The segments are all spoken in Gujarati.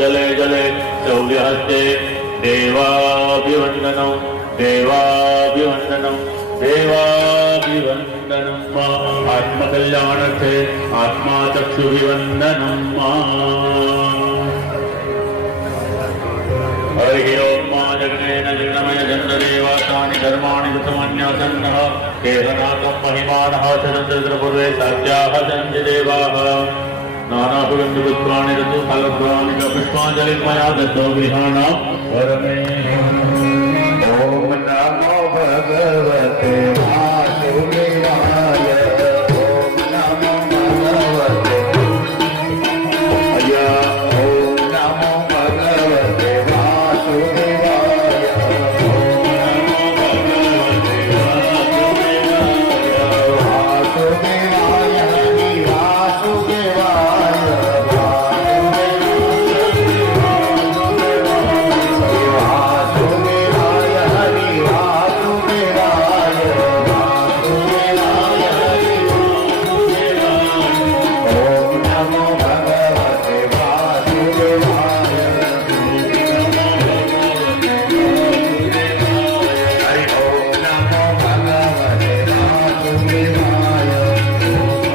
जले जले शौर्यहस्ते देवाभिवन्दनं देवाभिवन्दनं देवाभिवन्दनं आत्मकल्याणार्थे आत्माचक्षुभिवन्दनं हरिः ओं मा जगनेन जगन्मय चन्द्रदेवातानि धर्माणि कृतमन्यासन्नः केहनाथं महिमानः चन्द्रपूर्वे साध्याः सन्ति देवाः नानापुरन्दुपुत्राणि ऋतुफलद्वानि च पुष्पाञ्जलिर्मया दत्तो विहानां वरमे ॐ नमो भगवते वासुदेवाय ॐ नमो भगवते ॐ नमो भगवते वासुदेवाय ॐ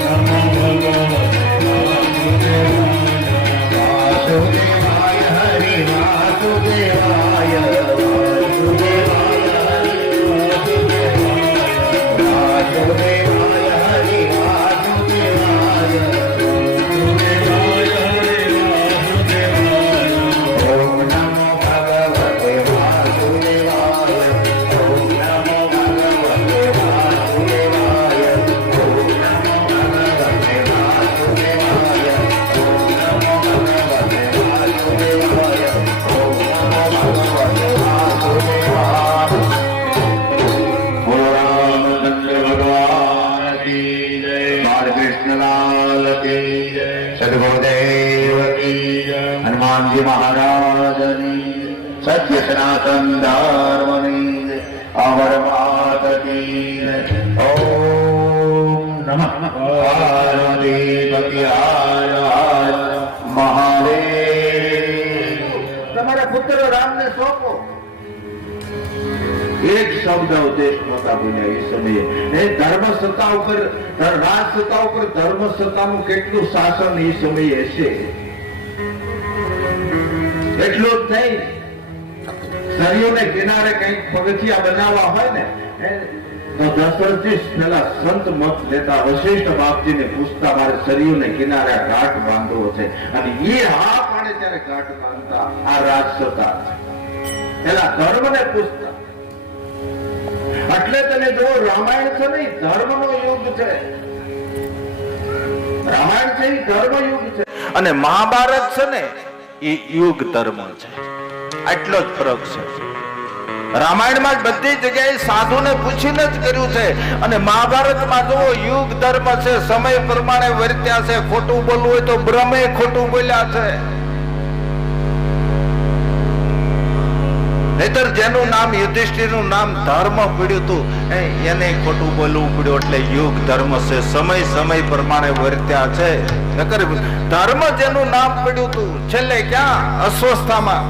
नमो भगवते वासुदेवाय हरि वासुदेवाय हनुमान जी महाराज सत्य सनातन धर्म अमर मात की ओम नमः पार्वती શબ્દ અવદેશ નહોતા બોલ્યા એ સમયે. એ ધર્મ સત્તા ઉપર, રાજ સત્તા ઉપર ધર્મ સત્તાનું કેટલું શાસન એ સમયે હશે. એટલું જ નહીં, સરયુને કિનારે કઈક પગથિયા બનાવવા હોય ને તો દશરથજી પેલા સંત મત લેતા વશિષ્ઠ બાપજીને પૂછતા, મારે સરયુને કિનારે ઘાટ બાંધવો છે, અને એ હા પાડે ત્યારે ઘાટ બાંધતા. આ રાજ સત્તા પેલા ધર્મને પૂછતા. એટલે તમે જો રામાયણ છે ને ધર્મનો યુગ છે. રામાયણ છે એ ધર્મ યુગ છે, અને મહાભારત છે ને એ યુગ ધર્મ છે. આટલો જ ફરક છે. રામાયણમાં બધી જગ્યાએ સાધુને પૂછીને જ કર્યું છે, અને મહાભારતમાં જુઓ યુગ ધર્મ છે, સમય પ્રમાણે વર્ત્યા છે. ખોટું બોલવું હોય તો બ્રહ્મે ખોટું બોલ્યા છે. નહીતર જેનું નામ યુધિષ્ઠિરનું નામ ધર્મ પડ્યું હતું એને ખોટું બોલવું પડ્યું. એટલે યુગ ધર્મ છે, સમય સમય પ્રમાણે વર્ત્યા છે. નકર ધર્મ જેનું નામ પડ્યું હતું છેલ્લે ક્યાં? અસ્વસ્થામાં.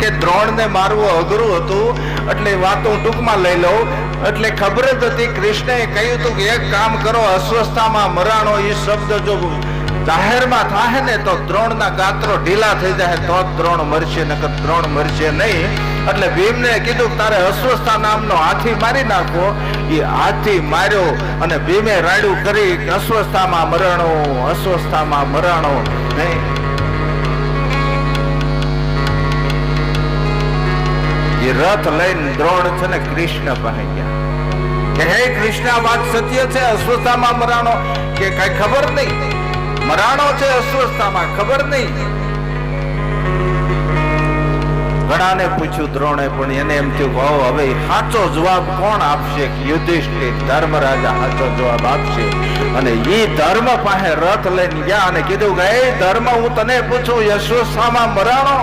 કે દ્રોણ ને મારવું અઘરું હતું, એટલે વાતો ટૂંકમાં લઈ લઉં. એટલે ખબર જ હતી, કૃષ્ણએ કહ્યું હતું કે એક કામ કરો, અસ્વસ્થામાં મરાણો એ શબ્દ જો જાહેરમાં થાય ને તો દ્રોણના ગાત્રો ઢીલા થઈ જાય, તો જ દ્રોણ મરશે, નકર દ્રોણ મરશે નહીં. એટલે ભીમને કીધું કે તારે અસ્વસ્થા નામનો હાથી મારી નાખો. એ હાથી માર્યો, અને ભીમે રાડ્યું કરી અસ્વસ્થામાં મરાણો, અસ્વસ્થામાં મરાણો. નહીં, એ રથ લઈને દ્રોણ છે ને કૃષ્ણ પાસે ગયા કે હે કૃષ્ણ, આ વાત સત્ય છે? અસ્વસ્થામાં મરાણો કે કઈ ખબર નહીં? મરાણો છે અસ્વસ્થામાં, ખબર નહીં. ઘણાને પૂછ્યું દ્રોણે, પણ એને એમ થયું હવે સાચો જવાબ કોણ આપશે? યુધિષ્ઠિર ધર્મરાજા સાચો જવાબ આપશે. અને એ ધર્મ પાસે રથ લઈને ગયા અને કીધું કે હે ધર્મ, હું તને પૂછું, અસ્વસ્થામાં મરાણો?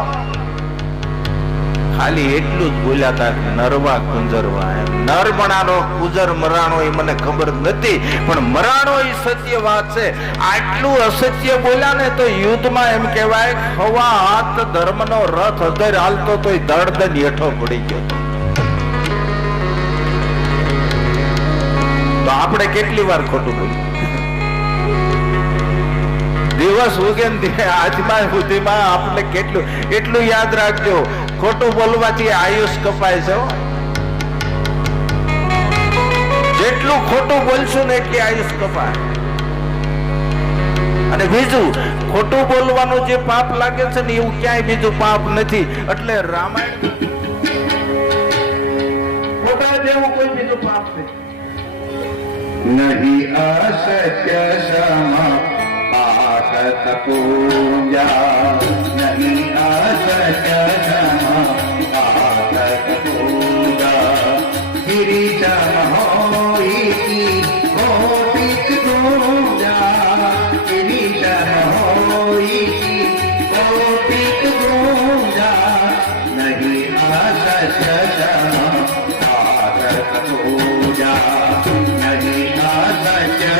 ખાલી એટલું જ બોલ્યા હતા, નરવા કુંજરવા. નરબણાનો કુંજર મરાણો એ મને ખબર નથી, પણ મરાણો એ સત્ય વાત છે. આટલું અસત્ય બોલ્યા ને તો યુદ્ધમાં એમ કહેવાય ખવા હાથ ધર્મનો રથ અધર હાલતો તો ધડધડ હેઠો પડી ગયો. તો આપણે કેટલી વાર ખોટું બોલ્યું? દિવસ ઉગે આજમાં સુધીમાં આપણે કેટલું, એટલું યાદ રાખજો, ખોટું બોલવાથી આયુષ કપાય છે. જેટલું ખોટું બોલશું ને એટલી આયુષ કપાય. અને બીજું, ખોટું બોલવાનું જે પાપ લાગે છે ને એવું ક્યાંય બીજું પાપ નથી. એટલે રામાયણ ખોટા જેવું કોઈ બીજું પાપ નથી. અસત્ય સમા પૂજા નહીં, અસત્ય પૂજા ગિરિજન હોઈ ગોપિક પૂજા, ગિરિજન હોઈ ગોપિક પૂજા નહીં, અસત્ય પૂજા નહીં, અસત્ય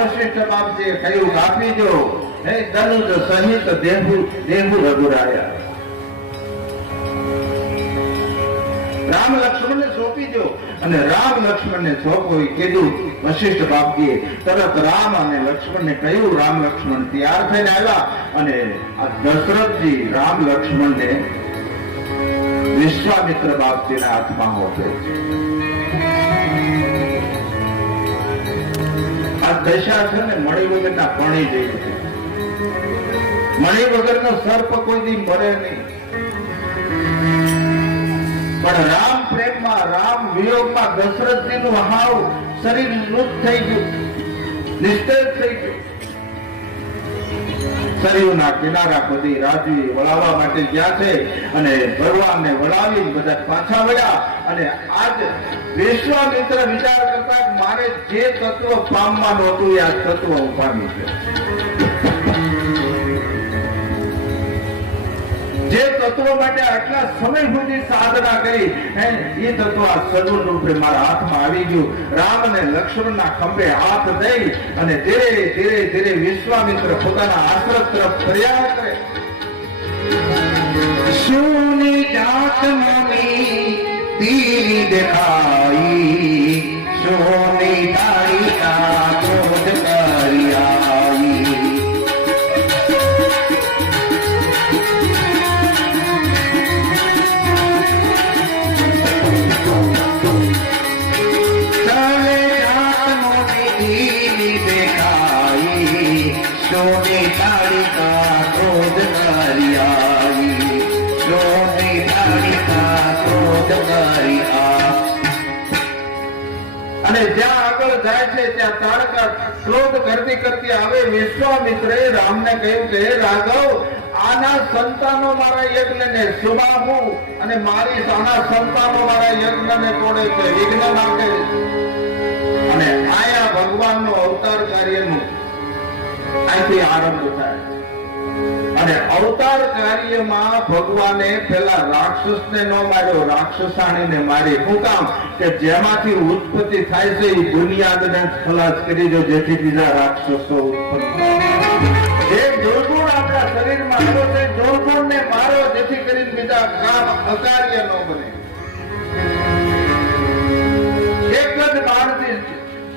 વશિષ્ઠ બાપજીએ કહ્યું આપી દો, હે ધનુજ સહિત દેહુ રઘુરાયા. રામ લક્ષ્મણને સોંપી દો. અને રામ લક્ષ્મણને સોંપો કીધું વશિષ્ઠ બાપજીએ. તરત રામ અને લક્ષ્મણને કહ્યું. રામ લક્ષ્મણ તૈયાર થઈને આવ્યા, અને આ દશરથજી રામ લક્ષ્મણને વિશ્વામિત્ર બાપજીના હાથમાં હોપે. આ દશા છે ને મણી વગરના પાણી જેવી છે. મણી વગરનો સર્પ કોઈ દી મરે નહીં. પણ રામ પ્રેમમાં, રામ વિયોગમાં દશરથજીનું હાવ શરીર લુપ્ત થઈ ગયું, નિસ્તેજ થઈ ગયું. સરયુના કિનારા બધી રાજવી વળાવવા માટે ગયા છે, અને ભગવાનને વળાવી બધા પાછા વળ્યા. અને આજ વિશ્વામિત્ર વિચાર કરતા મારે જે તત્વ પામવાનું હતું એ આ તત્વ હું પામી છે. જે તત્વ માટે આટલા સમય સુધી સાધના કરી એ તત્વ આ સગુણ રૂપે મારા હાથમાં આવી ગયું. રામ અને લક્ષ્મણના ખંભે હાથ દઈ અને ધીરે ધીરે ધીરે વિશ્વામિત્ર પોતાના આશ્રમ તરફ ફર્યા કરે. सोनी जात मनी तीरी दिखाई सोनी तारी का क्रोध करी आई चले जात मनी तीरी दिखाई सोनी तारी का क्रोध करी आई सोनी तारी का क्रोध करी आई અને જ્યાં આગળ જાય છે ત્યાં તારકા ક્રોધ કરતી કરતી આવે વિશ્વામિત્રે રામને કહ્યું કે હે રાઘવ આના સંતાનો મારા યજ્ઞને સુબાહુ અને મારી આના સંતાનો મારા યજ્ઞને તોડે છે વિઘ્ન નાખે અને આયા ભગવાનનો અવતાર કાર્યનું અહીંથી આરંભ થાય અને અવતાર કાર્યમાં ભગવાને પેલા રાક્ષસને ન માર્યો રાક્ષસાણીને મારી શું કામ કે જેમાંથી ઉત્પત્તિ થાય છે એ બુનિયાદને ખલાસ કરી દો જેથી બીજા રાક્ષસો ઉત્પન્ન એક દુર્ગુણ આપણા શરીરમાં આવ્યો છે દુર્ગુણને મારો જેથી કરીને બીજા કામ અકાર્ય ન બને એક જ બાણથી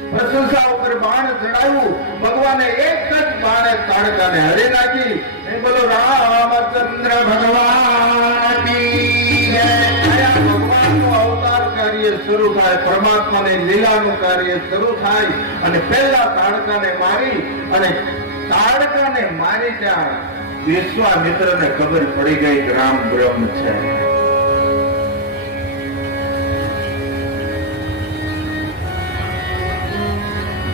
પ્રશંસા ઉપર બાણ ચડાવ્યું ભગવાને એક જ બાણે તાડકાને હરી નાખી એ બોલો રામચંદ્ર ભગવાન ભગવાનનું અવતાર કાર્ય શરૂ થાય પરમાત્માની લીલાનું કાર્ય શરૂ થાય અને પહેલા તાડકાને મારી અને તાડકાને મારી ત્યાં વિશ્વામિત્રને ખબર પડી ગઈ કે રામ બ્રહ્મ છે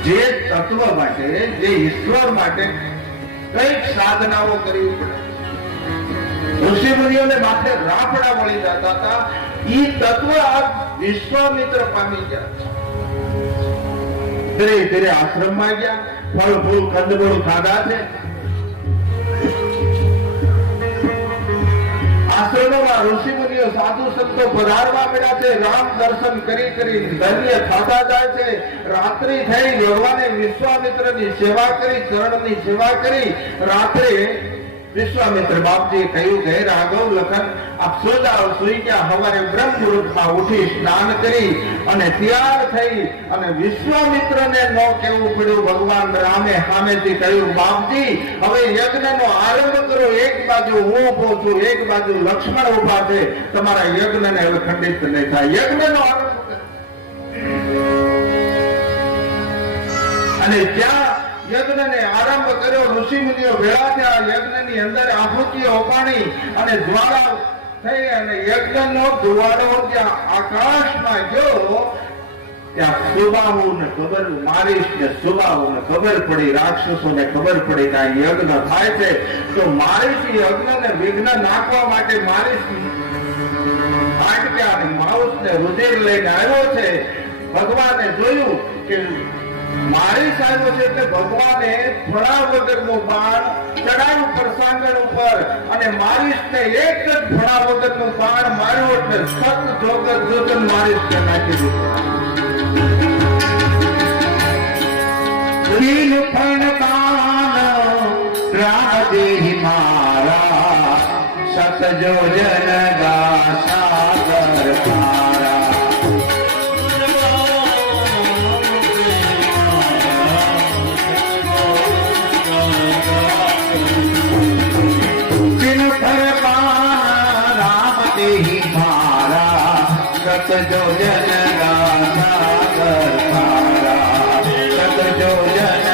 જે તત્વ માટે જે ઈશ્વર માટે કઈક સાધનાઓ કરવી પડે ઋષિ મુનિઓને માથે રાફડા મળી જતા હતા ઈ તત્વ આ વિશ્વામિત્ર પામી ગયા ધીરે ધીરે આશ્રમમાં ગયા ફળ ફૂલ કંદમૂળ ખાધા છે આશ્રમોમાં ઋષિ મુનિઓ સાધુ સંતો પધારવા મળ્યા છે રામ દર્શન કરી કરી ધન્ય થતા જાય છે રાત્રિ થઈ ભગવાને વિશ્વામિત્રની સેવા કરી ચરણની સેવા કરી રાત્રે વિશ્વામિત્ર બાપજીએ કહ્યું કે રાઘવ લખન આપ સો જાઓ સુઈ ગયા સવારે બ્રહ્મ મુહૂર્તમાં ઉઠી સ્નાન કરી અને તૈયાર થઈ અને વિશ્વામિત્રને ન કહેવું પડ્યું ભગવાન રામે સામેથી કહ્યું બાપજી હવે યજ્ઞનો આરંભ કરો એક બાજુ હું ઉભો છું એક બાજુ લક્ષ્મણ ઉભા છે તમારા યજ્ઞને હવે ખંડિત નહીં થાય યજ્ઞનો આરંભ અને ત્યાં યજ્ઞને આરંભ કર્યો ઋષિ મુનિઓ ભેળા થયા યજ્ઞની અંદર આહુતિઓ અપાણી અને જ્વાળા થઈ અને યજ્ઞનો ધુવાડો ત્યાં આકાશમાં ગયો ત્યાં સુબાહુને ખબર મારીશ ને સુબાહુને ખબર પડી રાક્ષસોને ખબર પડી કે આ યજ્ઞ થાય છે તો મારીશ યજ્ઞને વિઘ્ન નાખવા માટે મારીશ હાડક્યા અને માઉસને રુધિર લઈને આવ્યો છે ભગવાને જોયું કે મારી સાહેબ છે કે ભગવાને ફળા વગરનું બાણ ચડાવ્યું પ્રસાંગણ ઉપર અને મારીશને એક જ ફળા વગરનું બાણ માર્યું એટલે સત જોગત જોતન મારીશને નાખી દીધું દેહી મારા સત જોજન ગા સાગર પારા सत जो जन सागर पारा सत जो जन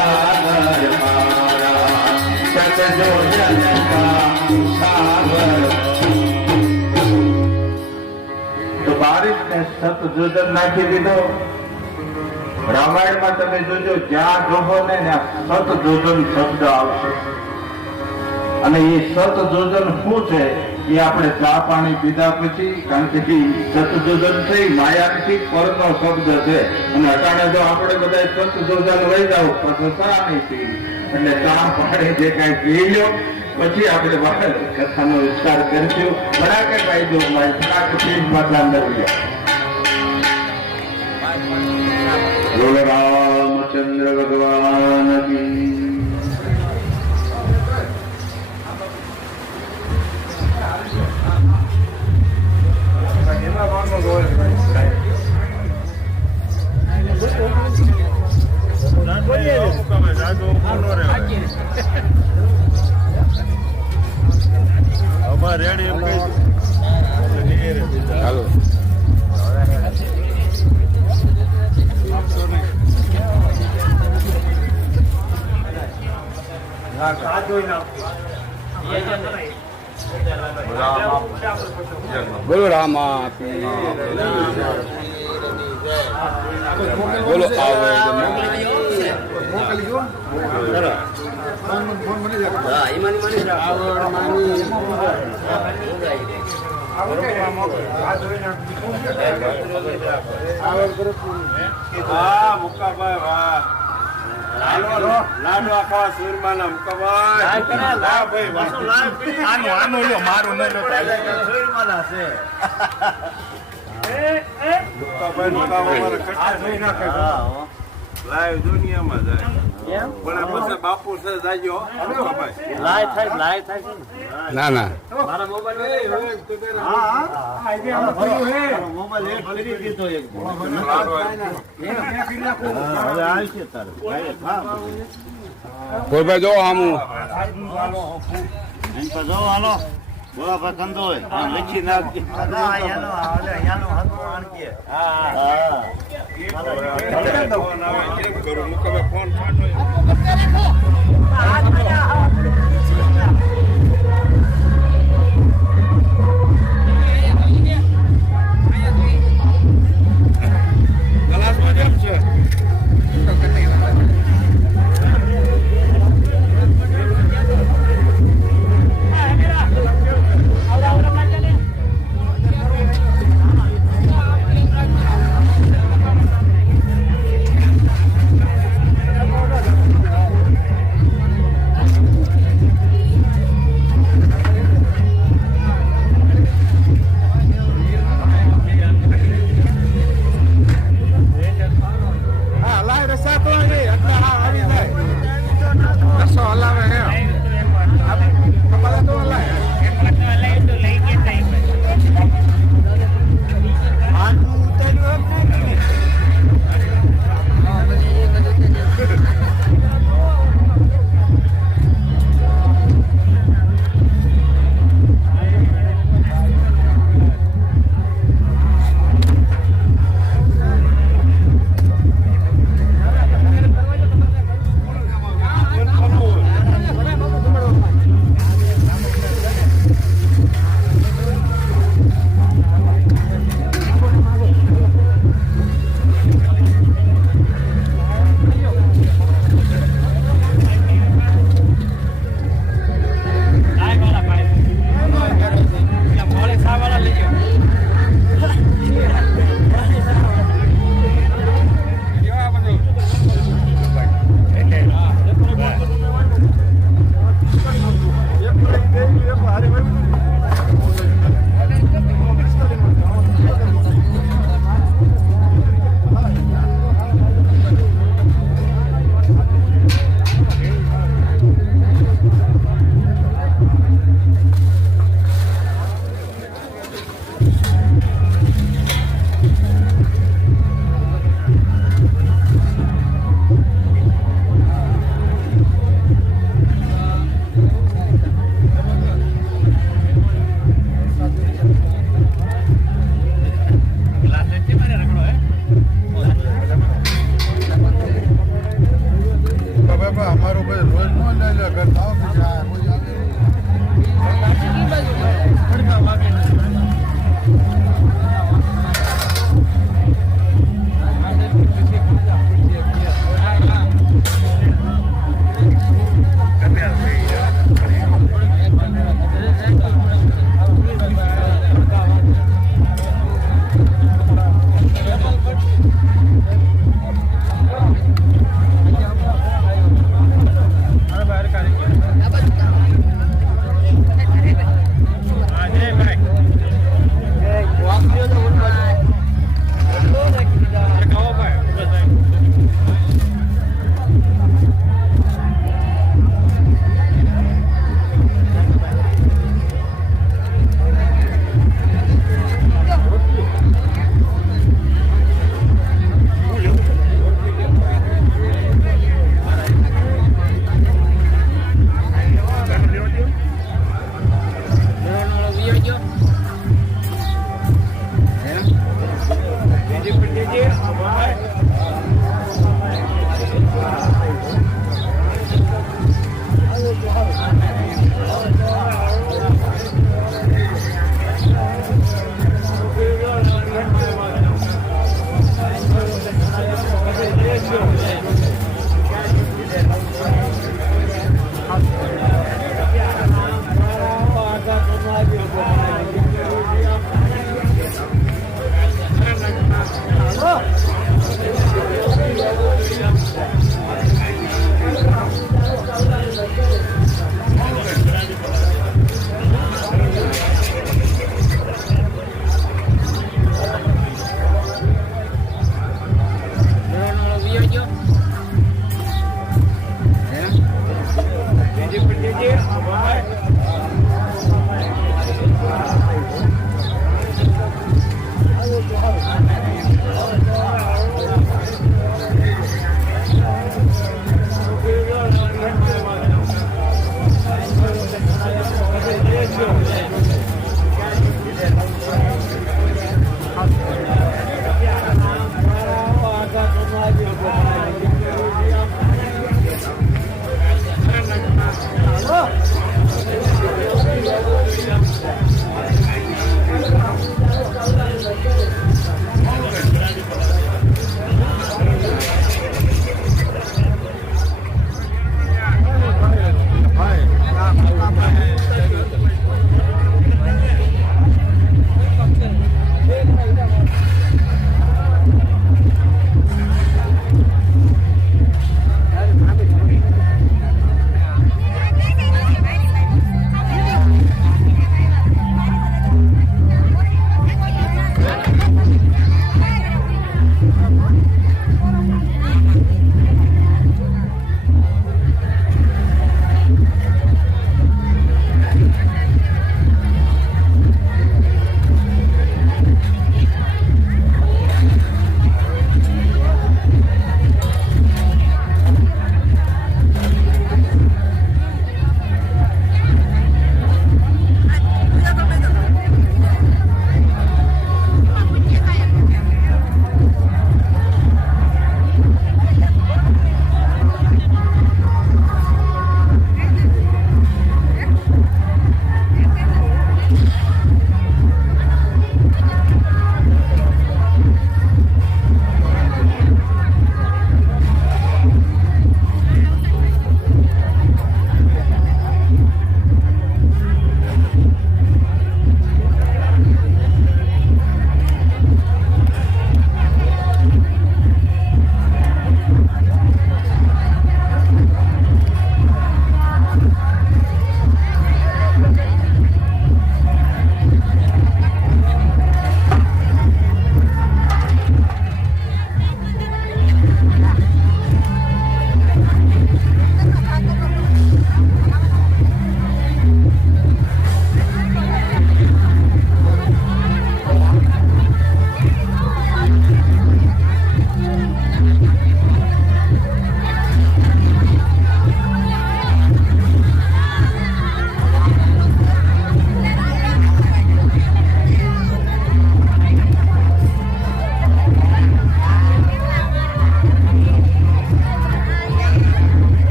सागर पारा सत जो जन सागर તો બારીશને સત જોજન નાખી દીધો રામાયણમાં તમે જોજો જ્યાં જોહો ને ત્યાં સત જોજન શબ્દ આવશે અને એ સત જોજન શું છે એ આપણે ચા પાણી પીધા પછી કારણ કે સતજોજન થઈ માયાથી પરનો શબ્દ છે અને અટાણે જો આપણે બધા સતજોજન લઈ જાવ પછી ચા નહીં પી એટલે ચા પાણી જે કઈ પી લો પછી આપણે બહાર કથાનો વિસ્તાર કરીશું ભડાકે ભાઈ જો ભાઈ ભડાકે પીઠ માં અંદર બોલો રામચંદ્ર ભગવાન કી બોલો રામા બોલો મુક્કાભાઈ વાહ લાડવા ખાવા સુરમાના મુક્કાભાઈ મારું લાઈવ દુનિયામાં જાય પણ પછી બાપુ છે જાજો લાઈવ થાય ના ના કોઈ જો આમું બોલા પસંદ હોય લખી નાખજે ફોન ક્લાસમાં કેમ છે Halo.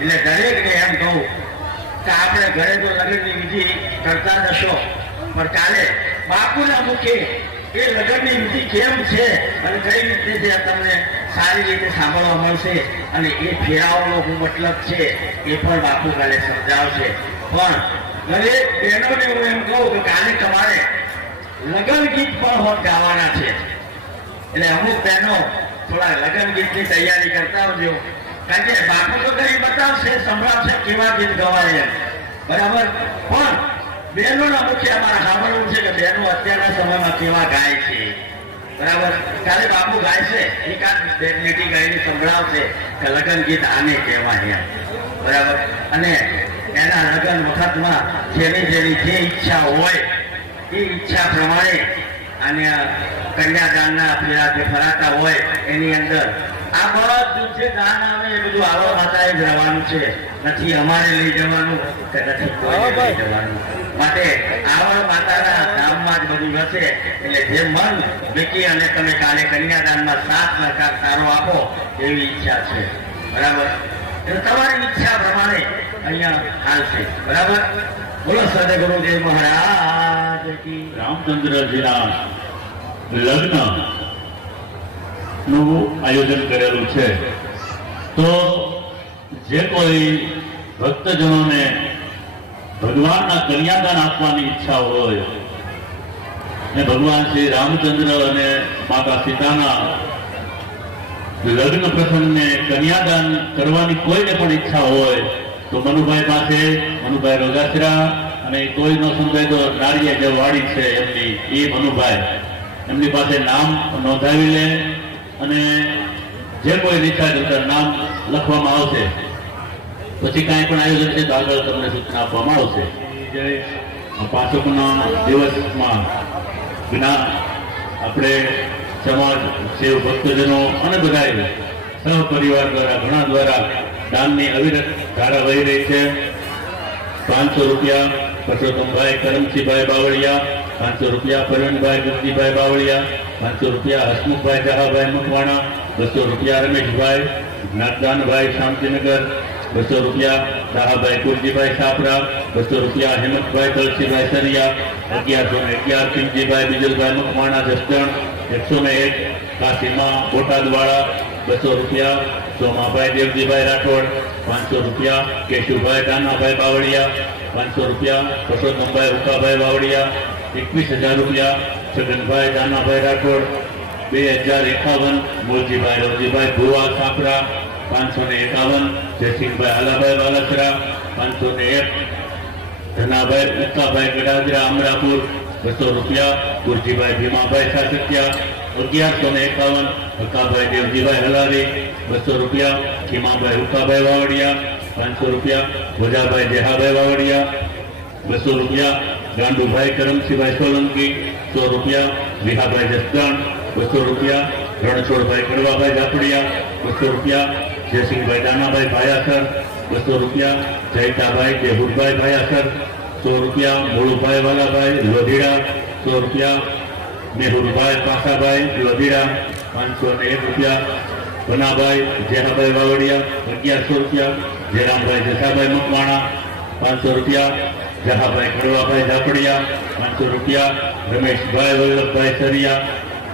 એટલે દરેકને એમ કહું કે આપણે ઘરે તો લગ્નની વિધિ કરતા જશો, પણ કાલે બાપુના મુખે એ લગ્નની વિધિ કેમ છે અને કઈ રીતે છે તમને સારી રીતે સાંભળવા મળશે. અને એ ફેરાઓનો શું મતલબ છે એ પણ બાપુ કાલે સમજાવશે. પણ દરેક બહેનોને હું એમ કહું કે કાલે તમારે લગ્ન ગીત પણ હોત ગાવાના છે. એટલે અમુક બહેનો થોડા લગ્ન ગીતની તૈયારી કરતા આવજો, કારણ કે બાપુ તો કરી બતાવશે, સંભળાવશે કેવા ગીત ગવાય એમ, બરાબર. પણ બહેનોના મુખ્ય અમારે સાંભળવું છે કે બહેનો અત્યારના સમયમાં કેવા ગાય છે, બરાબર. કાલે બાપુ ગાય છે, એકાદ લીટી ગાઈને સંભળાવશે કે લગ્ન ગીત આને કહેવાય એમ, બરાબર. અને એના લગ્ન વખતમાં જેની જેની જે ઈચ્છા હોય એ ઈચ્છા પ્રમાણે અને કન્યાદાનના ફેરા જે ફરાતા હોય એની અંદર આ બધું જે દાન આવે એ બધું આવવા માતાએ જ રહેવાનું છે, નથી અમારે લઈ જવાનું કે નથી કોઈને લઈ જવાનું. માટે આવડ માતાના ધામમાં જ બધું હશે. એટલે જે મન મૂકી અને તમે કાલે કન્યાદાનમાં 7 લાખ સારો આપો એવી ઈચ્છા છે, બરાબર. એટલે તમારી ઈચ્છા પ્રમાણે અહીંયા હાલશે, બરાબર. બોલો સદગુરુદેવ મહારાજ કી. રામચંદ્રજીના લગ્ન નું આયોજન કરેલું છે. તો જે કોઈ ભક્તજનોને ભગવાનના કન્યાદાન આપવાની ઈચ્છા હોય ને ભગવાન શ્રી રામચંદ્ર અને માતા સીતાના લગ્ન પ્રસંગને કન્યાદાન કરવાની કોઈને પણ ઈચ્છા હોય તો મનુભાઈ પાસે, મનુભાઈ રોગાસરા અને કોઈનો સમજાય તો નારિયા જે વાડી છે એમની, એ મનુભાઈ એમની પાસે નામ નોંધાવી લે અને જે કોઈ ઈચ્છા નામ લખવામાં આવશે. પછી કાંઈ પણ આયોજન છે તો આગળ તમને સૂચના આપવામાં આવશે. પાસકના દિવસમાં જ્ઞાન આપણે સમાજ, સેવ ભક્તજનો અને બધા સહપરિવાર દ્વારા દાનની અવિરત ધારા વહી રહી છે. 500 રૂપિયા પરસોત્તમભાઈ કરમસિંહભાઈ બાવળિયા, 500 રૂપિયા પ્રવીણભાઈ ગુરજીભાઈ બાવળિયા, 500 રૂપિયા હસમુખભાઈ જહાભાઈ મકવાણા, 200 રૂપિયા રમેશભાઈ જ્ઞાતદાનભાઈ શાંતિનગર, 200 રૂપિયા દાહાભાઈ કુરજીભાઈ સાપરા, 200 રૂપિયા હેમંતભાઈ તલસીભાઈ સરિયા, 1111 કિમજીભાઈ બીજલભાઈ મકવાણા જસદણ, 101 કાશીમા બોટાદવાળા, 200 રૂપિયા સોમાભાઈ દેવજીભાઈ રાઠોડ, 500 રૂપિયા કેશુભાઈ દાનાભાઈ બાવળિયા, 500 રૂપિયા પરસોત્તમભાઈ ઉકાભાઈ બાવળિયા, 21,000 રૂપિયા છગનભાઈ દાનાભાઈ રાઠોડ, 2051 મોલજીભાઈ રોજીભાઈ ભુવા સાપરા, 551 જયસિંહભાઈ હાલાભાઈ વાલાસરા, 501 ધનાભાઈ ઉત્તાભાઈ ગડાદરા અમરાપુર, 200 રૂપિયા ગુરજીભાઈ ભીમાભાઈ સાસકિયા, 1151 હકાભાઈ દેવજીભાઈ હલારી, 200 રૂપિયા ખીમાભાઈ ઉકાભાઈ વાવડિયા, 500 રૂપિયા ભોજાભાઈ જેહાભાઈ વાવડિયા, 200 રૂપિયા ગાંડુભાઈ કરમસિંહભાઈ સોલંકી, 100 રૂપિયા વિહાભાઈ જસદણ, 200 રૂપિયા રણછોડભાઈ કડવાભાઈ ઝાપડિયા, 200 રૂપિયા જયસિંહભાઈ દાનાભાઈ ભાયાસર, 200 રૂપિયા જયતાભાઈ દેહુરભાઈ ભાયાસર, 100 રૂપિયા મોળુભાઈ વાલાભાઈ લોધીડા, 100 રૂપિયા મેહુરભાઈ પાસાભાઈ લોધીડા, 501 રૂપિયા ભનાભાઈ જેહાભાઈ વાવડિયા, 1100 રૂપિયા જયરામભાઈ જસાભાઈ મકવાણા, 500 રૂપિયા જહાભાઈ કડવાભાઈ ઝાપડિયા, 500 રૂપિયા રમેશભાઈ વલ્લભભાઈ સરિયા,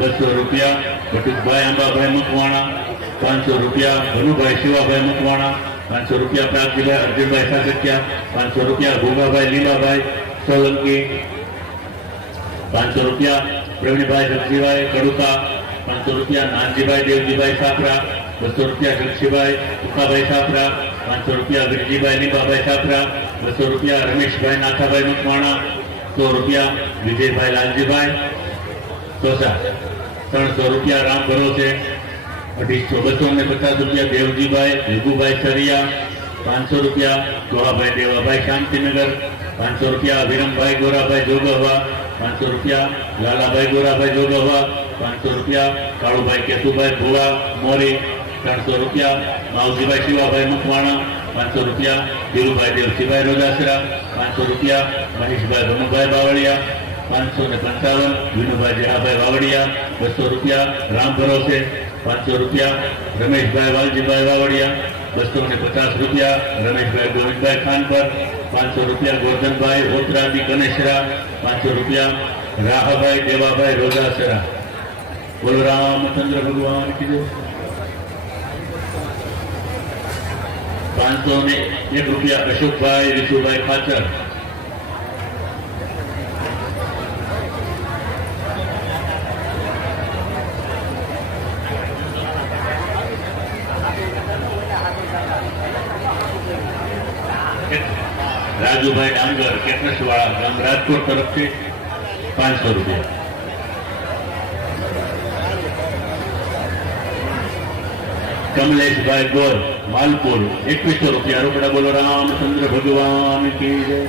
200 રૂપિયા બટુકભાઈ આંબાભાઈ મકવાણા, 500 રૂપિયા ભનુભાઈ શિવાભાઈ મકવાણા, 500 રૂપિયા પ્રાગજીભાઈ અર્જુનભાઈ સાસકિયા, 500 રૂપિયા ભૂમાભાઈ લીલાભાઈ સોલંકી, 500 રૂપિયા પ્રવીણભાઈ જગજીભાઈ કડુકા, 500 રૂપિયા નાનજીભાઈ દેવજીભાઈ સાપરા, 200 રૂપિયા જગશીભાઈ ઉકાભાઈ સાપરા, 500 રૂપિયા વિરજીભાઈ લીંબાભાઈ સાપરા, 200 રૂપિયા રમેશભાઈ નાથાભાઈ મકવાણા, 100 રૂપિયા વિજયભાઈ લાલજીભાઈ સોસા, 300 રૂપિયા રામ ભરોસે, 250 રૂપિયા દેવજીભાઈ ભીગુભાઈ સરિયા, 500 રૂપિયા ગોહાભાઈ દેવાભાઈ શાંતિનગર, 500 રૂપિયા વિરમભાઈ ગોરાભાઈ જોગવા, 500 રૂપિયા લાલાભાઈ ગોરાભાઈ જોગવા, 500 રૂપિયા કાળુભાઈ કેતુભાઈ ભુવા મોરી, 300 રૂપિયા માવજીભાઈ શિવાભાઈ મકવાણા, 500 રૂપિયા ધીરુભાઈ દેવસીભાઈ રોજાસરા, 500 રૂપિયા મહેશભાઈ ભનુભાઈ બાવળિયા, 555 વિનુભાઈ જેહાભાઈ વાવડિયા, 200 રૂપિયા રામ ભરોસે, 500 રૂપિયા રમેશભાઈ વાલજીભાઈ વાવડિયા, ₹250, રમેશભાઈ ગોવિંદભાઈ ખાન પર ₹500, ગોરધનભાઈ ઓતરાદી કનેસરા ₹500, રાહાભાઈ દેવાભાઈ રોજાસરા. બોલો રામચંદ્ર ભગવાન કી જય. ₹501, અશોકભાઈ વિશુભાઈ ખાચર. રાજુભાઈ ડાંગર કેટરસવાળા ગામ રાજકોટ તરફથી ₹500. કમલેશભાઈ ગોર માલપુર ₹2100. રોકડા બોલો રામચંદ્ર ભગવાન કી જય.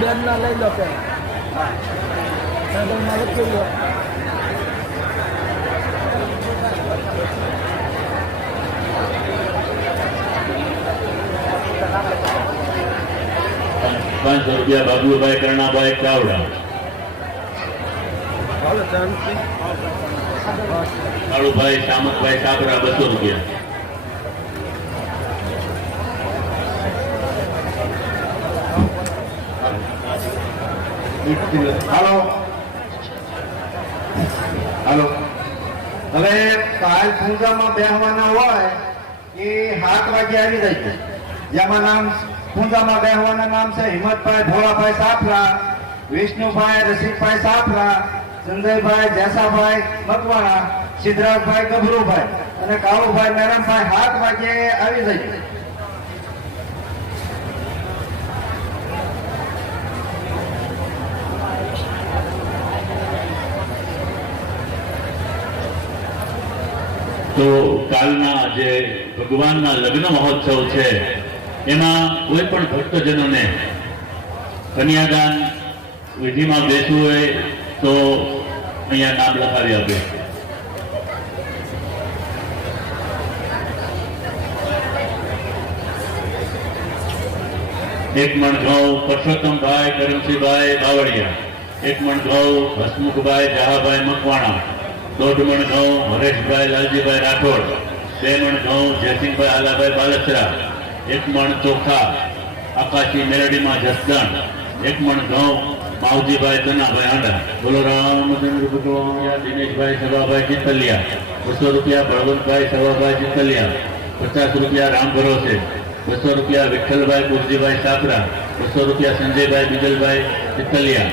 બેન ના લઈ લો પેન લખી લો. ₹500 બાબુભાઈ કરણાભાઈ ચાવડા. કાળુભાઈ સામતભાઈ સાબરા ₹200. હાલો હાલો. હવે કાલ પૂજામાં બેહવાના હોય એ 7 વાગે આવી જાય છે. જેમાં નામ પૂજામાં બેહવાના નામ છે હિંમતભાઈ ભોળાભાઈ સાફરા, વિષ્ણુભાઈ રસિકભાઈ સાફરા, સંજયભાઈ જેસાભાઈ મકવાણા, સિદ્ધરાજભાઈ ગભરુભાઈ અને કાળુભાઈ મેરમભાઈ 7 વાગે આવી જાય. તો કાલના જે ભગવાનના લગ્ન મહોત્સવ છે એમાં કોઈ પણ ભક્તજનોને કન્યાદાન વિધિમાં બેસવું હોય તો અહીંયા નામ લખાવી આપે. એક મણ ઘઉં પરસોત્તમભાઈ કરમસિંહભાઈ બાવળિયા, 1 મણ ઘઉં હસમુખભાઈ જહાભાઈ મકવાણા, 1.5 મણ ઘઉં હરેશભાઈ લાલજીભાઈ રાઠોડ, 2 મણ ઘઉં જયસિંહભાઈ આલાભાઈ બાલસરા, 1 મણ ચોખા આકાશી મેરડીમાં જસદણ, 1 મણ ઘઉં માવજીભાઈ તનાભાઈ આંડા. બોલો રામચંદ્ર ભગવાન. દિનેશભાઈ સવાભાઈ ચિતલિયા ₹200, બળવંતભાઈ સવાભાઈ ચિતલિયા ₹50, રામ ભરોસે ₹200, વિઠ્ઠલભાઈ કુરજીભાઈ સાપરા ₹200, સંજયભાઈ બીજલભાઈ ચિતલિયા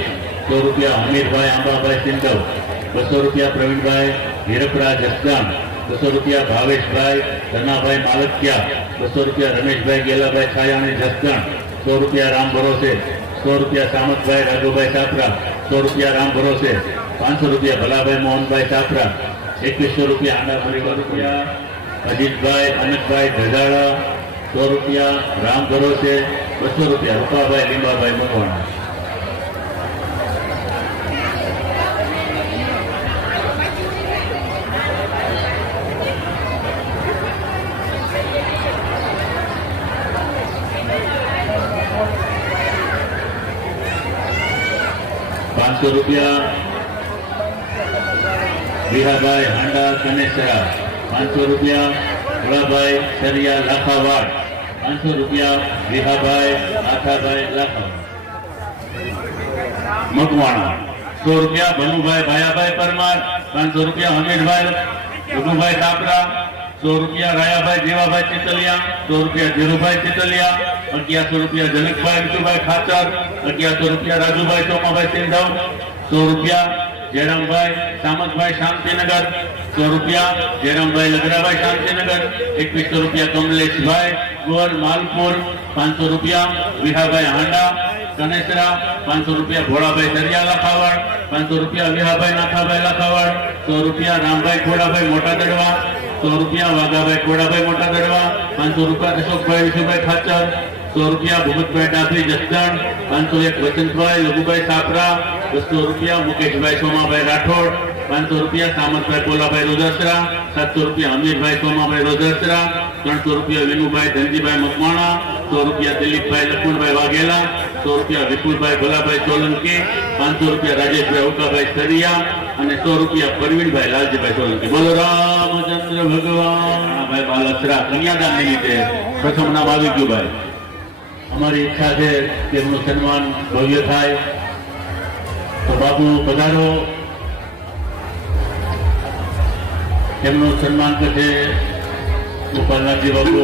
₹100, હમીરભાઈ આંબાભાઈ સિંધવ ₹200, પ્રવીણભાઈ હીરપરા જસગામ ₹200, ભાવેશભાઈ ધનાભાઈ માલકિયા ₹200, રમેશભાઈ ગેલાભાઈ છાયાણી જસગામ ₹100, રામ ભરોસે ₹100, સામતભાઈ રાઘુભાઈ સાપરા ₹100, રામ ભરોસે ₹500, ભલાભાઈ મોહનભાઈ સાપરા ₹2100, આંડા પરિવાર અજીતભાઈ અમિતભાઈ ધજાડા ₹100, રામ ભરોસે ₹200, રૂપાભાઈ લીંબાભાઈ મકવાણા. ₹500, વિહાભાઈ હાંડા કનેસરા ₹500, ભોળાભાઈ સરિયા લાખાવાડ ₹500, વિહાભાઈ આથાભાઈ લાખાવાડ. મકવાણા ₹100, ભનુભાઈ ભાયાભાઈ પરમાર ₹500, હમીરભાઈ રઘુભાઈ સાપરા ₹100, રાયાભાઈ જીવાભાઈ ચિતલિયા ₹100, ધીરુભાઈ ચિતલિયા ₹1100, જનકભાઈ વિઠુભાઈ ખાચર ₹1100, રાજુભાઈ ચોમાભાઈ સિંધવ ₹100, જયરામભાઈ સામતભાઈ શાંતિનગર ₹100, જયરામભાઈ લગરાભાઈ શાંતિનગર ₹2100, કમલેશભાઈ ગોર માલપુર ₹500, વિહાભાઈ હાંડા કનેસરા ₹500, ભોળાભાઈ સરિયા લાખાવાડ ₹500, વિહાભાઈ નાથાભાઈ લાખાવાડ ₹100, રામભાઈ ખોડાભાઈ મોટા દડવા રૂપિયા વાઘાભાઈ કોડાભાઈ મોટા દડવા, 500 રૂપિયા અશોકભાઈ વિશુભાઈ ખાચર, 100 રૂપિયા ભૂપતભાઈ ડાભી જસદણ, 501 વસંતભાઈ લઘુભાઈ સાપરા, 200 રૂપિયા મુકેશભાઈ સોમાભાઈ રાઠોડ, 500 રૂપિયા સામંતભાઈ પોલાભાઈ રોજરસરા, 700 રૂપિયા હમીરભાઈ સોમાભાઈ રોજરસરા, 300 રૂપિયા વિનુભાઈ ધનજીભાઈ મકવાણા, 100 રૂપિયા દિલીપભાઈ લખમણભાઈ વાઘેલા, 100 રૂપિયા વિપુલભાઈ ભોલાભાઈ સોલંકી, 500 રૂપિયા રાજેશભાઈ ઉકાભાઈ સરિયા અને 100 રૂપિયા પરવીનભાઈ લાલજીભાઈ સોલંકી. બોલો રામચંદ્ર ભગવાન. ભાઈ બાલસરા કન્યાદાન નિમિત્તે પ્રથમ નામ આવી ગયું ભાઈ. અમારી ઈચ્છા છે કે એમનું સન્માન ભવ્ય થાય. તો બાપુ પધારો, એમનું સન્માન કરશે ગોપાલનાથજી બાપુ.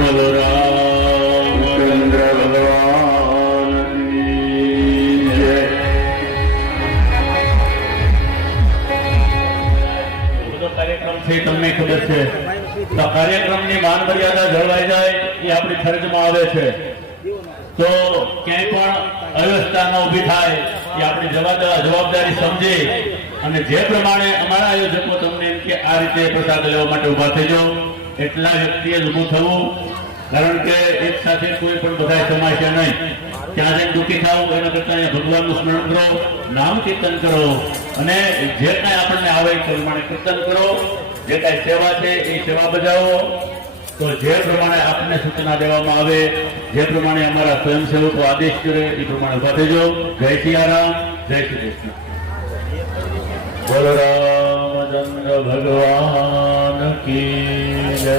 બોલો રામચંદ્ર ભગવાન કી જય. બધો કાર્યક્રમ છે તમને ખબર છે, તો કાર્યક્રમની માન મર્યાદા જળવાઈ જાય એ આપણી ફરજમાં આવે છે. તો ક્યાંય પણ અવ્યવસ્થા ન ઊભી થાય એ આપણી જવાબદારી સમજી અને જે પ્રમાણે અમારા આયોજકો તમને એમ કે આ રીતે પ્રસાદ લેવા માટે ઉભા થઈ જાઓ, એટલા વ્યક્તિએ જ ઊભું થવું. કારણ કે એક સાથે કોઈ પણ બધા સમાશે નહીં. ત્યાં જઈને દુઃખી થાવ એના કરતા અહીંયા ભગવાનનું સ્મરણ કરો, નામ કીર્તન કરો અને જે કાંઈ આપણને આવે એ પ્રમાણે કીર્તન કરો. જે કાંઈ સેવા છે એ સેવા બજાવો. તો જે પ્રમાણે આપણને સૂચના દેવામાં આવે, જે પ્રમાણે અમારા સ્વયંસેવકો આદેશ કરે એ પ્રમાણે ઉભા થઈ જાઓ. જય સિયારામ, જય શ્રી કૃષ્ણ. બોલો રામચંદ્ર ભગવાન કી જય,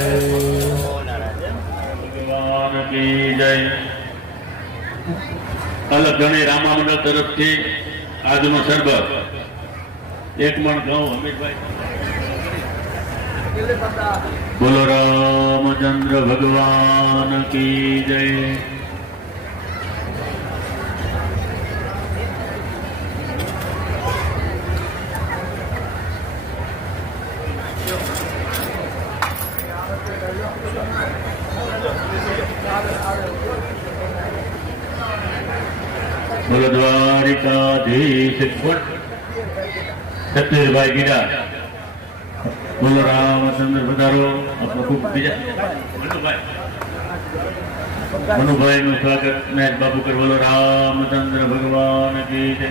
ભગવાન કી જય. અલગ ગણે રામા મંડળ તરફથી આજનો શરબત 1 મણ ઘઉં હમીરભાઈ. બોલો રામચંદ્ર ભગવાન કી જય. બોલો દ્વારિકાધીશ સતીરભાઈ ગીડા. બોલો રામચંદ્ર પધારો. આપણો ખૂબ બીજા મનુભાઈ નું સ્વાગત મહેશ બાબુ કર. બોલો રામચંદ્ર ભગવાન કી જય.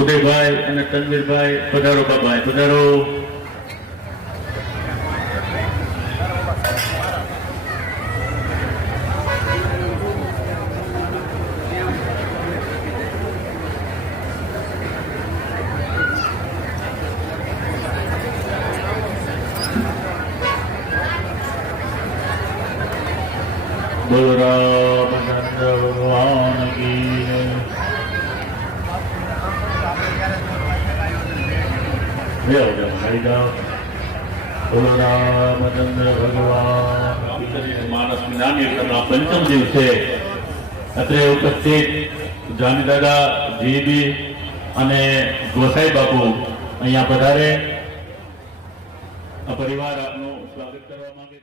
ઉદયભાઈ અને તનવીરભાઈ પધારો. બાબાઈ પધારો. બોલો રામચંદ્ર ભગવાન કી જય. બોલો રામચંદ્ર ભગવાન. માણસ જ્ઞાની પંચમ દિવસે અત્રે ઉપસ્થિત જાનીદાદા જીબી અને ગોસાઈ બાપુ અહીંયા પધારે. આ પરિવાર આપનું સ્વાગત કરવા માંગે છે.